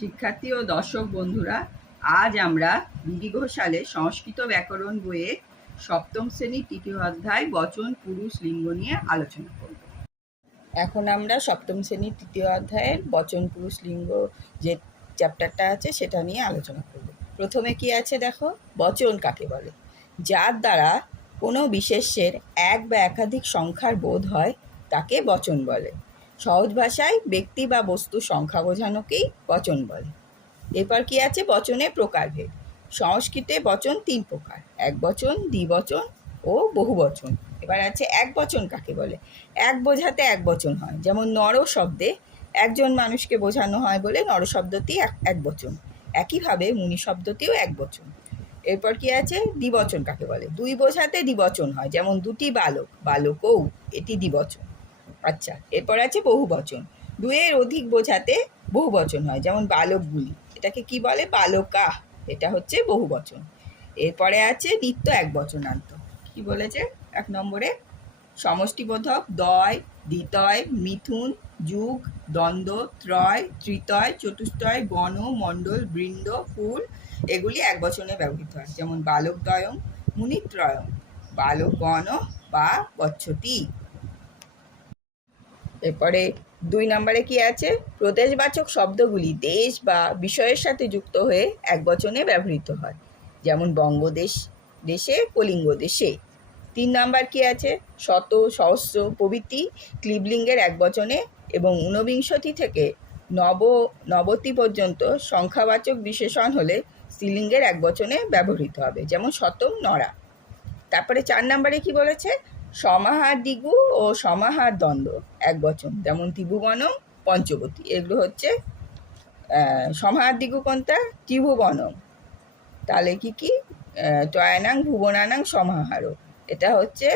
শিক্ষার্থী ও দর্শক বন্ধুরা, আজ আমরা বিডি ঘোষালের সংস্কৃত ব্যাকরণ বইয়ে সপ্তম শ্রেণীর তৃতীয় অধ্যায় বচন পুরুষ লিঙ্গ নিয়ে আলোচনা করব। এখন আমরা সপ্তম শ্রেণীর তৃতীয় অধ্যায়ের বচন পুরুষ লিঙ্গ যে চ্যাপ্টারটা আছে সেটা নিয়ে আলোচনা করব। প্রথমে কি আছে দেখো, বচন কাকে বলে? যার দ্বারা কোনো বিশেষ্যের এক বা একাধিক সংখ্যার বোধ হয় তাকে বচন বলে। সহজ ভাষায় ব্যক্তি বা বস্তু সংখ্যা বোঝানোকেই বচন বলে। এরপর কি আছে, বচনের প্রকারভেদ। সংস্কৃতে বচন 3 প্রকার: এক বচন, দ্বিবচন ও বহুবচন। এবার আছে এক বচন কাকে বলে? এক বোঝাতে এক বচন হয়, যেমন নর শব্দে একজন মানুষকে বোঝানো হয় বলে নর শব্দটি এক বচন। একইভাবে মুনি শব্দটিও এক বচন। এরপর কি আছে, দ্বিবচন কাকে বলে? দুই বোঝাতে দ্বিবচন হয়, যেমন দুটি বালক, বালকৌ, এটি দ্বিবচন। আচ্ছা, এরপর আছে বহুবচন। দুইয়ের অধিক বোঝাতে বহুবচন হয়, যেমন বালকগুলি, এটাকে কি বলে? বালকা, এটা হচ্ছে বহুবচন। এরপরে আছে নিত্য এক বচনান্ত। কি বলেছে এক নম্বরে? সমষ্টিবোধক দ্বয়, দ্বিতয়, মিথুন, যুগ, দ্বন্দ্ব, ত্রয়, ত্রিতয়, চতুষ্টয়, গণ, মণ্ডল, বৃন্দ, ফুল, এগুলি এক বচনে ব্যবহৃত হয়, যেমন বালকদ্বয়ং, মুনিত্রয়ং, বালকগণ বা বচ্ছতি। এরপরে 2 নম্বরে কি আছে? প্রদেশবাচক শব্দগুলি দেশ বা বিষয়ের সাথে যুক্ত হয়ে এক বচনে ব্যবহৃত হয়, যেমন বঙ্গদেশ, দেশে, কলিঙ্গ দেশে। 3 নাম্বার কি আছে? শত, সহস্র প্রভৃতি ক্লিবলিঙ্গের এক বচনে এবং ঊনবিংশতি থেকে নবতি পর্যন্ত সংখ্যাবাচক বিশেষণ হলে স্ত্রীলিঙ্গের এক বচনে ব্যবহৃত হবে, যেমন শতং, নরা। তারপরে 4 নম্বরে কি বলেছে? সমাহার দিগু ও সমাহার দ্বন্দ্ব এক বচন, যেমন ত্রিভুবনং, পঞ্চবতী। এগুলো হচ্ছে সমাহার দিগু কোনটা? ত্রিভুবনং। তাহলে কি কি? ত্রয়ানাং ভুবনানাং সমাহারও, এটা হচ্ছে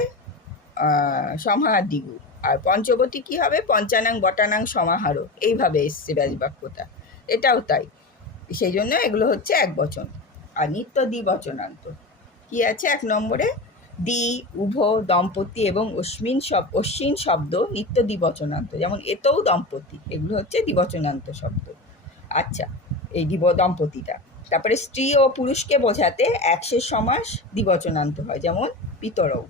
সমাহার দিগু। আর পঞ্চবতী কি হবে? পঞ্চানাং বটানাং সমাহারও, এইভাবে এসছে ব্যাসবাক্যটা, এটাও তাই। সেই জন্য এগুলো হচ্ছে এক বচন। আর নিত্য দ্বিবচনান্ত কি আছে? 1 নম্বরে দ্বি, উভ, দম্পতি এবং অশ্বিন শব্দ নিত্য দ্বিবচনান্ত, যেমন এতৌ দম্পতি, এগুলো হচ্ছে দ্বিবচনান্ত শব্দ। আচ্ছা, এই দম্পতিটা। তারপরে স্ত্রী ও পুরুষকে বোঝাতে একশেষ সমাস দ্বিবচনান্ত হয়, যেমন পিতরৌ।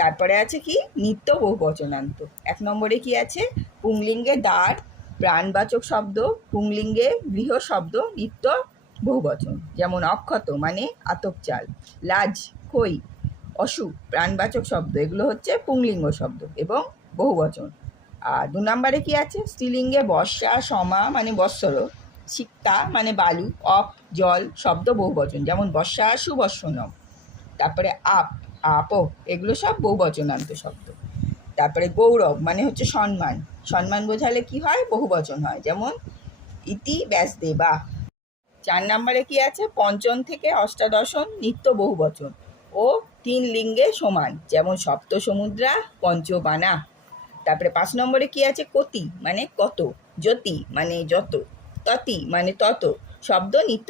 তারপরে আছে কি? নিত্য বহুবচনান্ত। 1 নম্বরে কি আছে? পুংলিঙ্গে দ্বার প্রাণবাচক শব্দ, পুংলিঙ্গে গৃহ শব্দ নিত্য বহুবচন, যেমন অক্ষত মানে আতপ চাল, লাজ, খই, অসু প্রাণবাচক শব্দ, এগুলো হচ্ছে পুংলিঙ্গ শব্দ এবং বহুবচন। আর 2 নম্বরে কি আছে? স্ত্রীলিঙ্গে বর্ষা, সমা মানে বৎসর, সিক্তা মানে বালু, অপ জল শব্দ বহুবচন, যেমন বর্ষাসু বর্ষণম। তারপরে আপো, এগুলো সব বহুবচনান্ত শব্দ। তারপরে গৌরব মানে হচ্ছে সম্মান, সম্মান বোঝালে কি হয়? বহুবচন হয়, যেমন ইতি ব্যাসদেবা। 4 নম্বরে কি আছে? পঞ্চম থেকে অষ্টাদশম নিত্য বহুবচন ও 3 লিঙ্গে সমান, যেমন সপ্ত সমুদ্রা, পঞ্চবানা। তারপরে 5 নম্বরে কি আছে? কতি মানে কত, জ্যোতি মানে যত, ততি মানে তত শব্দ নিত্য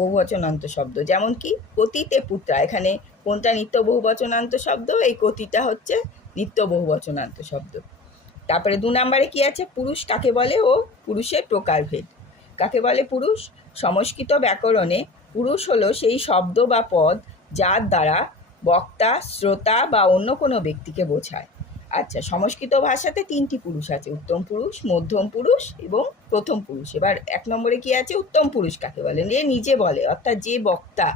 বহুবচনান্ত শব্দ, যেমন কি? কতিতে পুত্রা, এখানে কোনটা নিত্য বহুবচনান্ত শব্দ? এই কতিটা হচ্ছে নিত্য বহুবচনান্ত শব্দ। তারপরে 2 নম্বরে কি আছে? পুরুষ কাকে বলে ও পুরুষের প্রকারভেদ। কাকে বলে পুরুষ? সংস্কৃত ব্যাকরণে পুরুষ হলো সেই শব্দ বা পদ যার দ্বারা বক্তা, শ্রোতা বা অন্য কোনো ব্যক্তিকে বোঝায়। আচ্ছা, সংস্কৃত ভাষাতে 3টি পুরুষ আছে: উত্তম পুরুষ, মধ্যম পুরুষ এবং প্রথম পুরুষ। এবার 1 নম্বরে কি আছে? উত্তম পুরুষ কাকে বলে? যে নিজে বলে, অর্থাৎ যে বক্তা,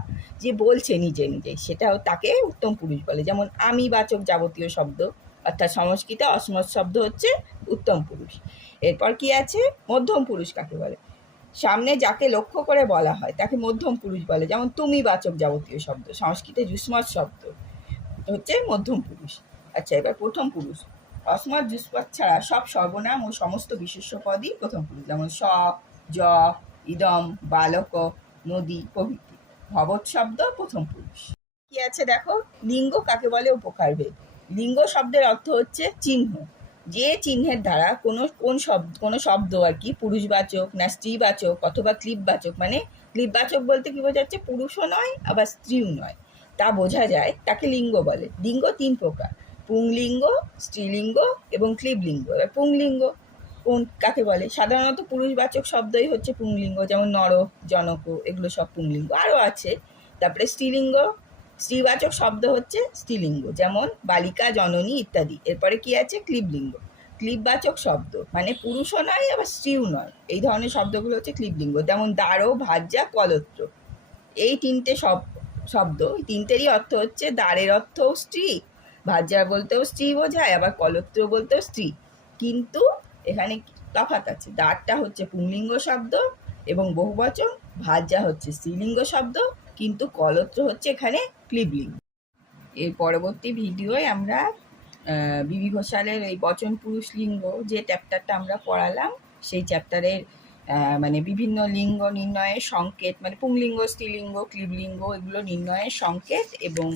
যে বলছে নিজে নিজে, সেটাও তাকে উত্তম পুরুষ বলে, যেমন আমি বাচক যাবতীয় শব্দ, অর্থাৎ সংস্কৃতে অসমত শব্দ হচ্ছে উত্তম পুরুষ। এরপর কি আছে? মধ্যম পুরুষ কাকে বলে? সামনে যাকে লক্ষ্য করে বলা হয় তাকে মধ্যম পুরুষ বলে, যেমন তুমি বাচক যাবতীয় শব্দ, সংস্কৃতে যুষ্মৎ শব্দ হচ্ছে মধ্যম পুরুষ। আচ্ছা, এবার প্রথম পুরুষ। অসমত যুষ্মৎ ছাড়া সব সর্বনাম ও সমস্ত বিশেষ্য পদই প্রথম পুরুষ, যেমন স, জ, ইদম, বালক, নদী প্রভৃতি। ভবৎ শব্দ প্রথম পুরুষ। কি আছে দেখো, লিঙ্গ কাকে বলে ও প্রকারভেদ। লিঙ্গ শব্দের অর্থ হচ্ছে চিহ্ন, যে চিহ্নের দ্বারা কোনো শব্দ আর কি পুরুষবাচক না স্ত্রীবাচক অথবা ক্লিববাচক, মানে ক্লিববাচক বলতে কি বোঝাচ্ছে? পুরুষও নয় আবার স্ত্রীও নয়, তা বোঝা যায়, তাকে লিঙ্গ বলে। লিঙ্গ 3 প্রকার: পুংলিঙ্গ, স্ত্রীলিঙ্গ এবং ক্লিবলিঙ্গ। এবার পুংলিঙ্গ, কোন কাকে বলে? সাধারণত পুরুষবাচক শব্দই হচ্ছে পুংলিঙ্গ, যেমন নর, জনক, এগুলো সব পুংলিঙ্গ। আরও আছে। তারপরে স্ত্রীলিঙ্গ, স্ত্রীবাচক শব্দ হচ্ছে স্ত্রীলিঙ্গ, যেমন বালিকা, জননী ইত্যাদি। এরপরে কি আছে? ক্লীবলিঙ্গ, ক্লীববাচক শব্দ, মানে পুরুষও নয় আবার স্ত্রীও নয়, এই ধরনের শব্দগুলো হচ্ছে ক্লীবলিঙ্গ, যেমন দারো, ভাজ্যা, কলত্র। এই তিনটে শব্দ, তিনটেরই অর্থ হচ্ছে, দ্বারের অর্থও স্ত্রী, ভাজ্যা বলতেও স্ত্রী বোঝায়, আবার কলত্র বলতেও স্ত্রী। কিন্তু এখানে তফাৎ আছে, দ্বারটা হচ্ছে পুংলিঙ্গ শব্দ এবং বহুবচন, ভাজ্যা হচ্ছে স্ত্রীলিঙ্গ শব্দ, কিন্তু কলত্র হচ্ছে এখানে ক্লীবলিঙ্গ। এর পরবর্তী ভিডিওয় আমরা বিবি ঘোষালের এই বচন পুরুষলিঙ্গ যে চ্যাপ্টারটা আমরা পড়ালাম, সেই চ্যাপ্টারের মানে বিভিন্ন লিঙ্গ নির্ণয়ের সংকেত, মানে পুংলিঙ্গ, স্ত্রীলিঙ্গ, ক্লীবলিঙ্গ, এগুলো নির্ণয়ের সংকেত এবং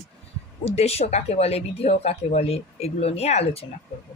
উদ্দেশ্য কাকে বলে, বিধেয় কাকে বলে, এগুলো নিয়ে আলোচনা করব।